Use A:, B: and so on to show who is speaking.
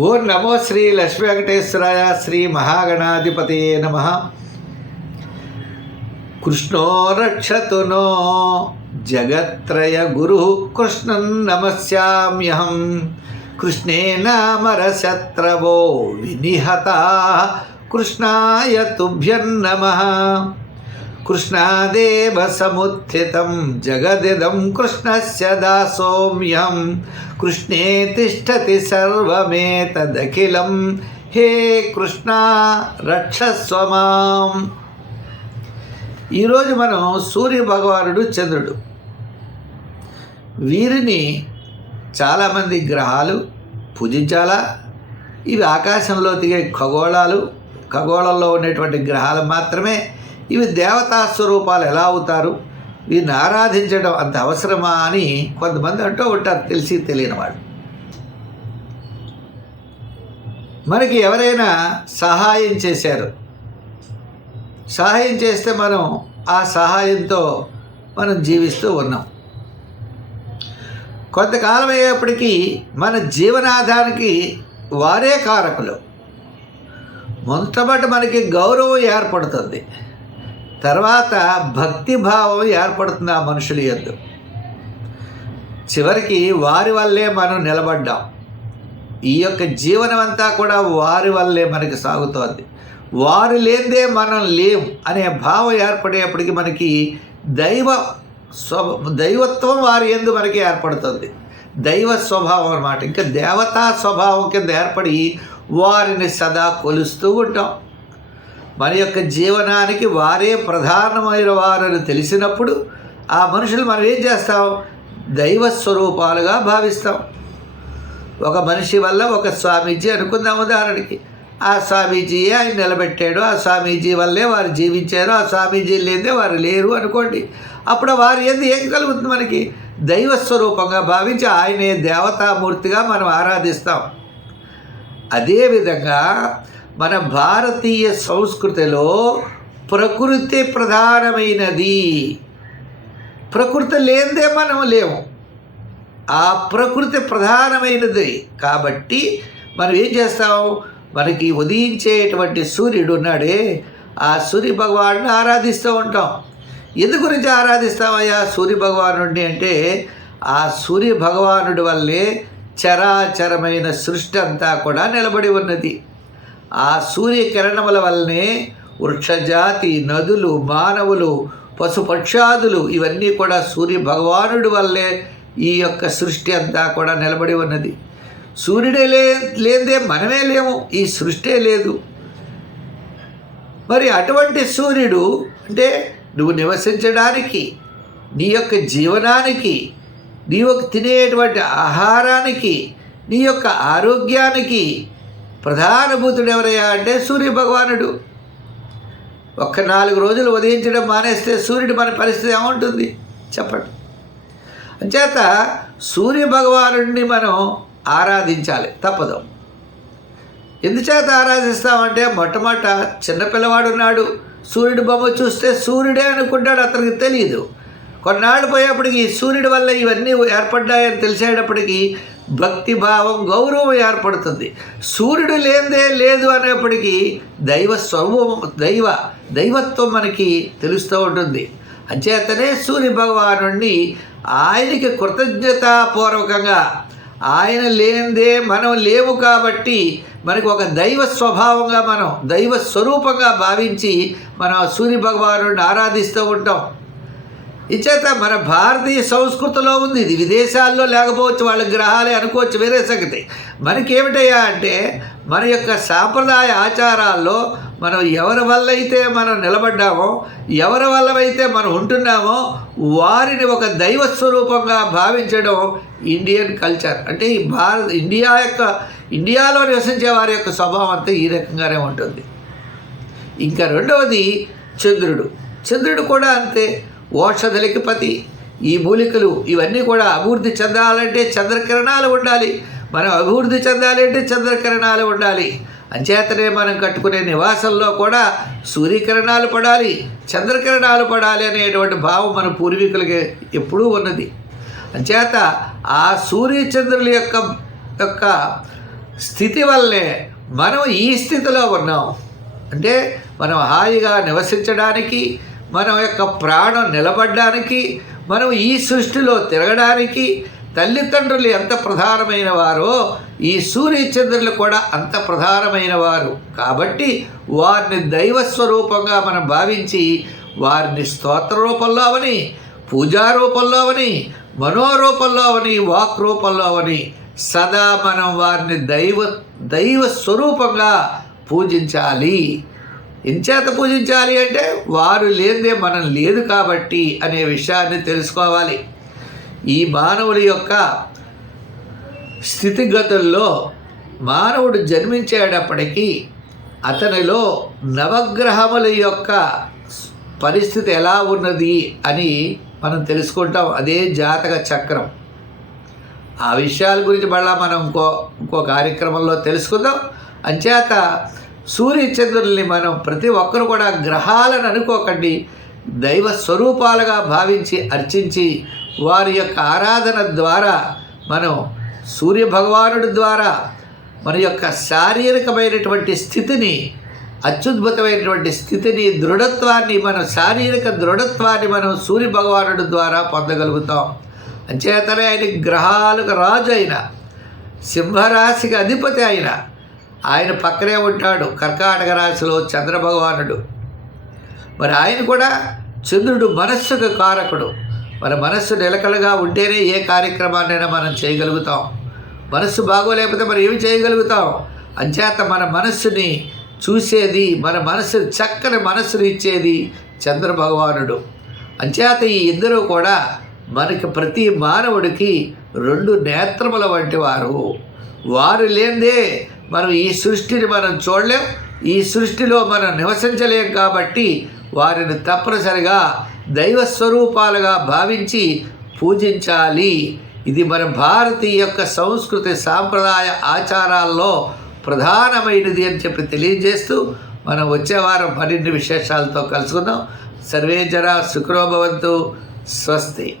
A: ఓం నమో శ్రీ లక్ష్మీ వెంకటేశ్వరాయ శ్రీ మహాగణాధిపతే నమ కృష్ణో రక్షతు నో జగత్రయ గురు కృష్ణం నమస్యామ్యహం కృష్ణే నామరశత్రవో వినిహత కృష్ణాయ తుభ్యం నమః కృష్ణాదేవ సముత్థితం జగదిదం కృష్ణస్య దాసోమ్యం. కృష్ణే తిష్టతి సర్వమేతదఖిలం. హే కృష్ణ రక్షస్వమాం ఈరోజు మనం సూర్య భగవానుడు చంద్రుడు. వీరిని చాలామంది గ్రహాలు పూజించాలా? ఇవి ఆకాశంలో దిగే ఖగోళాలు ఖగోళంలో ఉండేటువంటి గ్రహాలు మాత్రమే ఇవి దేవతా స్వరూపాలు ఎలా అవుతారు? వీరిని ఆరాధించడం అంత అవసరమా అని కొంతమంది అంటూ ఉంటారు తెలిసి తెలియని వాళ్ళు. మనకి ఎవరైనా సహాయం చేశారు. సహాయం చేస్తే మనం ఆ సహాయంతో మనం జీవిస్తూ ఉన్నాం. కొంతకాలం అయ్యేప్పటికీ మన జీవనాధారానికి వారే కారకులు. మొట్టమొదటి మనకి గౌరవం ఏర్పడుతుంది. తర్వాత భక్తి భావం ఏర్పడుతుంది ఆ మనుషుల యొద్దు చివరికి వారి వల్లే మనం నిలబడ్డాం. ఈ యొక్క జీవనం అంతా కూడా వారి వల్లే మనకి సాగుతోంది. వారు లేదే మనం లేం అనే భావం ఏర్పడేప్పటికి మనకి దైవ స్వ దైవత్వం వారి ఎందు మనకి ఏర్పడుతుంది. దైవ స్వభావం అన్నమాట. ఇంకా దేవతా స్వభావం కింద ఏర్పడి వారిని సదా కొలుస్తూ ఉంటాం. మన యొక్క జీవనానికి వారే ప్రధానమైన వారని తెలిసినప్పుడు ఆ మనుషులు మనం ఏం చేస్తాం? దైవ స్వరూపాలుగా భావిస్తాం. ఒక మనిషి వల్ల ఒక స్వామీజీ అనుకుందాం ఉదాహరణకి. ఆ స్వామీజీ ఆయన నిలబెట్టాడు. ఆ స్వామీజీ వల్లే వారు జీవించారు. ఆ స్వామీజీ లేదే వారు లేరు అనుకోండి. అప్పుడు వారు ఏంది ఏం కలుగుతుంది మనకి? దైవ స్వరూపంగా భావించి ఆయనే దేవతామూర్తిగా మనం ఆరాధిస్తాం. అదేవిధంగా మన భారతీయ సంస్కృతిలో ప్రకృతి ప్రధానమైనది. ప్రకృతి లేనిదే మనం లేము ఆ ప్రకృతి ప్రధానమైనది. కాబట్టి మనం ఏం చేస్తాం? మనకి ఉదయించేటువంటి సూర్యుడు ఉన్నాడే. ఆ సూర్య భగవాన్ని ఆరాధిస్తూ ఉంటాం. ఎందు గురించి ఆరాధిస్తామయ్యా సూర్య భగవానుడిని అంటే ఆ సూర్య భగవానుడి వల్లే చరాచరమైన సృష్టి అంతా కూడా నిలబడి ఉన్నది. ఆ సూర్యకిరణముల వల్లనే వృక్షజాతి నదులు మానవులు పశుపక్షాదులు ఇవన్నీ కూడా సూర్య భగవానుడి వల్లే ఈ యొక్క సృష్టి అంతా కూడా నిలబడి ఉన్నది. సూర్యుడే లే లేదే మనమే లేము ఈ సృష్టే లేదు. మరి అటువంటి సూర్యుడు అంటే నువ్వు నివసించడానికి నీ యొక్క జీవనానికి నీ యొక్క తినేటువంటి ఆహారానికి నీ యొక్క ఆరోగ్యానికి ప్రధానభూతుడు ఎవరయ్యా అంటే సూర్య భగవానుడు ఒక్క నాలుగు రోజులు ఉదయించడం మానేస్తే సూర్యుడు మన పరిస్థితి ఏముంటుంది? చెప్పండి. అంచేత సూర్య భగవానుడిని మనం ఆరాధించాలి తప్పదు. ఎందుచేత ఆరాధిస్తామంటే మొట్టమొదట చిన్నపిల్లవాడు ఉన్నాడు సూర్యుడు బొమ్మ చూస్తే సూర్యుడే అనుకుంటాడు అతనికి తెలియదు కొన్నాళ్ళు పోయేప్పటికి సూర్యుడి వల్ల ఇవన్నీ ఏర్పడ్డాయని తెలిసేటప్పటికి భక్తి భావం గౌరవం ఏర్పడుతుంది. సూర్యుడు లేదే లేదు అనేప్పటికీ దైవ స్వభావం దైవ దైవత్వం మనకి తెలుస్తూ ఉంటుంది. అంచేతనే సూర్య భగవాను ఆయనకి కృతజ్ఞతాపూర్వకంగా ఆయన లేనిదే మనం లేవు కాబట్టి మనకు ఒక దైవ స్వభావంగా మనం దైవ స్వరూపంగా భావించి మనం సూర్య భగవానుడిని ఆరాధిస్తూ ఉంటాం. ఇచ్చేత మన భారతీయ సంస్కృతిలో ఉంది. ఇది విదేశాల్లో లేకపోవచ్చు వాళ్ళ గ్రహాలే అనుకోవచ్చు వేరే సంగతి. మనకేమిటయ్యా అంటే మన యొక్క సాంప్రదాయ ఆచారాల్లో మనం ఎవరి వల్ల అయితే మనం నిలబడ్డామో ఎవరి వల్ల అయితే మనం ఉంటున్నామో వారిని ఒక దైవ స్వరూపంగా భావించడం ఇండియన్ కల్చర్. అంటే ఈ భారత్ ఇండియా యొక్క ఇండియాలో నివసించే వారి యొక్క స్వభావం అంతా ఈ రకంగానే ఉంటుంది. ఇంకా రెండవది చంద్రుడు. చంద్రుడు కూడా అంతే. ఓషధలకి ఈ మూలికలు ఇవన్నీ కూడా అభివృద్ధి చెందాలంటే చంద్రకిరణాలు ఉండాలి. మనం అభివృద్ధి చెందాలంటే చంద్రకిరణాలు ఉండాలి. అంచేతనే మనం కట్టుకునే నివాసంలో కూడా సూర్యకిరణాలు పడాలి చంద్రకిరణాలు పడాలి అనేటువంటి భావం మన పూర్వీకులకి ఎప్పుడూ ఉన్నది. అంచేత ఆ సూర్యచంద్రుల యొక్క యొక్క స్థితి వల్లే మనం ఈ స్థితిలో ఉన్నాం. అంటే మనం హాయిగా నివసించడానికి మన యొక్క ప్రాణం నిలబడడానికి మనం ఈ సృష్టిలో తిరగడానికి తల్లిదండ్రులు ఎంత ప్రధానమైన వారో ఈ సూర్యచంద్రులు కూడా అంత ప్రధానమైన వారు. కాబట్టి వారిని దైవ స్వరూపంగా మనం భావించి వారిని స్తోత్ర రూపంలో అవని పూజా రూపంలో అవని మనోరూపంలో అవని వాక్ రూపంలో అవని సదా మనం వారిని దైవ దైవ స్వరూపంగా పూజించాలి. ఎంచేత పూజించాలి అంటే వారు లేదే మనం లేదు కాబట్టి అనే విషయాన్ని తెలుసుకోవాలి. ఈ మానవుడి యొక్క స్థితిగతుల్లో మానవుడు జన్మించేటప్పటికీ అతనిలో నవగ్రహముల యొక్క పరిస్థితి ఎలా ఉన్నది అని మనం తెలుసుకుంటాం. అదే జాతక చక్రం. ఆ విషయాల గురించి మళ్ళా మనం ఇంకో ఇంకో కార్యక్రమంలో తెలుసుకుందాం. అంచేత సూర్యచంద్రుల్ని మనం ప్రతి ఒక్కరు కూడా గ్రహాలను అనుకోకండి దైవ స్వరూపాలుగా భావించి అర్చించి వారి యొక్క ఆరాధన ద్వారా మనం సూర్యభగవానుడి ద్వారా మన యొక్క శారీరకమైనటువంటి స్థితిని అత్యుద్భుతమైనటువంటి స్థితిని దృఢత్వాన్ని మనం శారీరక దృఢత్వాన్ని మనం సూర్య భగవానుడి ద్వారా పొందగలుగుతాం. అంచేతనే ఆయన గ్రహాలకు రాజు అయిన సింహరాశికి అధిపతి అయిన ఆయన పక్కనే ఉంటాడు కర్కాటక రాశిలో చంద్రభగవానుడు. మరి ఆయన కూడా చంద్రుడు మనస్సుకు కారకుడు. మన మనస్సు నిలకలుగా ఉంటేనే ఏ కార్యక్రమాన్నైనా మనం చేయగలుగుతాం. మనస్సు బాగోలేకపోతే మనం ఏమి చేయగలుగుతాం? అంచేత మన మనస్సుని చూసేది మన మనస్సు చక్కని మనస్సుని ఇచ్చేది చంద్రభగవానుడు. అంచేత ఈ ఇద్దరు కూడా మనకి ప్రతి మానవుడికి రెండు నేత్రముల వంటి వారు. వారు లేనిదే మనం ఈ సృష్టిని మనం చూడలేం ఈ సృష్టిలో మనం నివసించలేం కాబట్టి వారిని తప్పనిసరిగా దైవ స్వరూపాలుగా భావించి పూజించాలి. ఇది మన భారతీయ యొక్క సంస్కృతి సాంప్రదాయ ఆచారాల్లో ప్రధానమైనది అని చెప్పి తెలియజేస్తూ మనం వచ్చే వారం మరిన్ని విశేషాలతో కలుసుకుందాం. సర్వే జన సుఖరోభవంతు స్వస్తి.